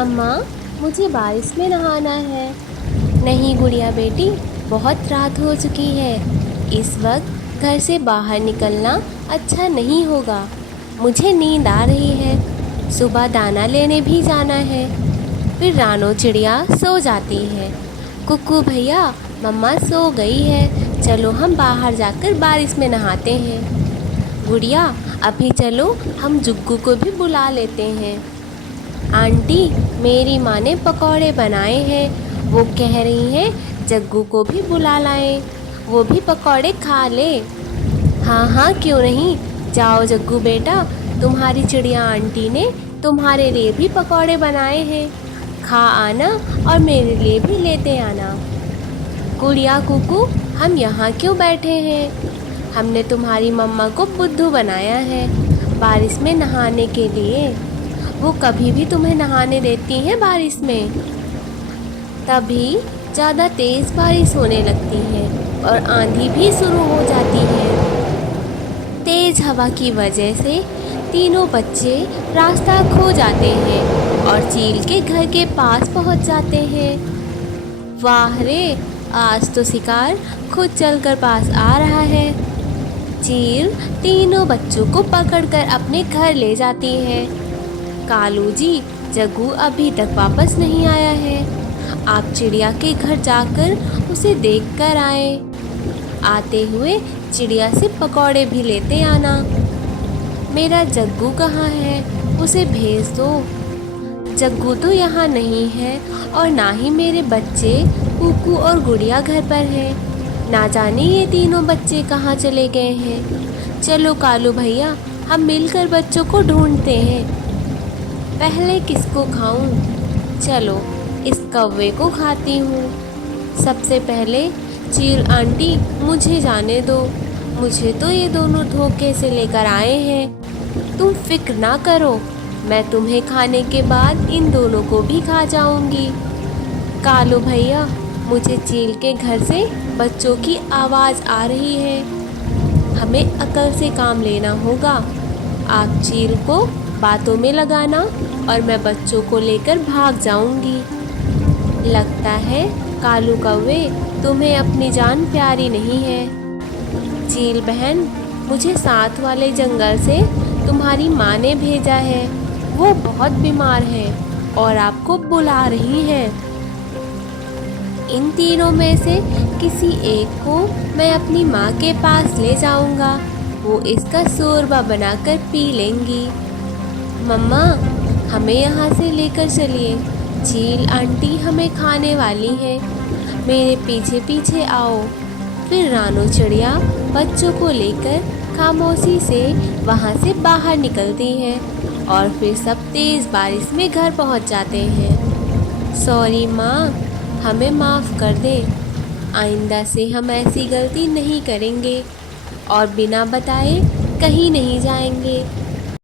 मम्मा, मुझे बारिश में नहाना है। नहीं गुड़िया बेटी, बहुत रात हो चुकी है। इस वक्त घर से बाहर निकलना अच्छा नहीं होगा। मुझे नींद आ रही है। सुबह दाना लेने भी जाना है। फिर रानो चिड़िया सो जाती है। कुक्कू भैया, मम्मा सो गई है। चलो हम बाहर जाकर बारिश में नहाते हैं। गुड़िया, अभी चलो हम जुग्गू को भी बुला लेते हैं। आंटी, मेरी माँ ने पकौड़े बनाए हैं। वो कह रही हैं जग्गू को भी बुला लाएं, वो भी पकौड़े खा ले। हाँ हाँ, क्यों नहीं। जाओ जग्गू बेटा, तुम्हारी चिड़िया आंटी ने तुम्हारे लिए भी पकौड़े बनाए हैं। खा आना और मेरे लिए भी लेते आना। गुड़िया कुकू, हम यहाँ क्यों बैठे हैं? हमने तुम्हारी मम्मा को बुद्धू बनाया है बारिश में नहाने के लिए। वो कभी भी तुम्हें नहाने देती हैं बारिश में। तभी ज़्यादा तेज़ बारिश होने लगती है और आंधी भी शुरू हो जाती है। तेज़ हवा की वजह से तीनों बच्चे रास्ता खो जाते हैं और चील के घर के पास पहुंच जाते हैं। वाह रे, आज तो शिकार खुद चलकर पास आ रहा है। चील तीनों बच्चों को पकड़कर अपने घर ले जाती है। कालू जी, जग्गू अभी तक वापस नहीं आया है। आप चिड़िया के घर जाकर उसे देख कर आए। आते हुए चिड़िया से पकौड़े भी लेते आना। मेरा जग्गू कहाँ है? उसे भेज दो। जग्गू तो यहाँ नहीं है और ना ही मेरे बच्चे कुकू और गुड़िया घर पर हैं। ना जाने ये तीनों बच्चे कहाँ चले गए हैं। चलो कालू भैया, हम मिलकर बच्चों को ढूंढते हैं। पहले किसको खाऊं? चलो इस कौवे को खाती हूँ। सबसे पहले चील आंटी, मुझे जाने दो। मुझे तो ये दोनों धोखे से लेकर आए हैं। तुम फिक्र ना करो, मैं तुम्हें खाने के बाद इन दोनों को भी खा जाऊंगी। कालू भैया, मुझे चील के घर से बच्चों की आवाज़ आ रही है। हमें अकल से काम लेना होगा। आप चील को बातों में लगाना और मैं बच्चों को लेकर भाग जाऊंगी। लगता है कालू कौवे, तुम्हें अपनी जान प्यारी नहीं है। चील बहन, मुझे साथ वाले जंगल से तुम्हारी माँ ने भेजा है। वो बहुत बीमार है और आपको बुला रही है। इन तीनों में से किसी एक को मैं अपनी माँ के पास ले जाऊंगा। वो इसका शोरबा बनाकर पी लेंगी। मम्मा, हमें यहाँ से लेकर चलिए। चील आंटी हमें खाने वाली है। मेरे पीछे पीछे आओ। फिर रानो चिड़िया बच्चों को लेकर खामोशी से वहाँ से बाहर निकलती है और फिर सब तेज़ बारिश में घर पहुँच जाते हैं। सॉरी माँ, हमें माफ़ कर दे। आइंदा से हम ऐसी गलती नहीं करेंगे और बिना बताए कहीं नहीं जाएंगे।